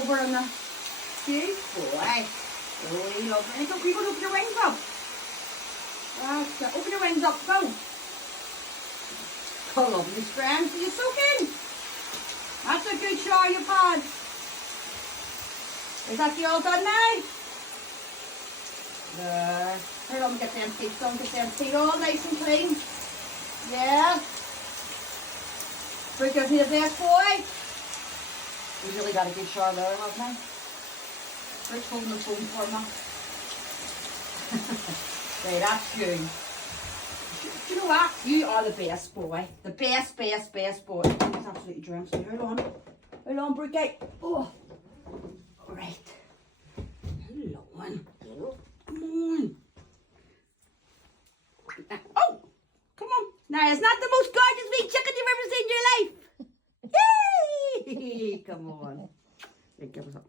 over on the... Good boy. Really lovely. Look, you go open your wings up. That's it. Open your wings up, go. Go, lovely strands. You soak in. That's a good shower you've had. Is that you all done now? There. Here, let me get them feet done. Get them feet all nice and clean. Yeah. But gives me the best boy. We really got a good shower there, haven't I? Rick's holding the phone for me. Right, that's you. Do you know what? You are the best boy. The best boy. It's absolutely drenched. So hold on, Brookie. Oh. Right. Hold on. Come on. Oh! Come on. Now, it's not the most gorgeous wee chicken you've ever seen in your life. Yay! Come on. Right, give us up.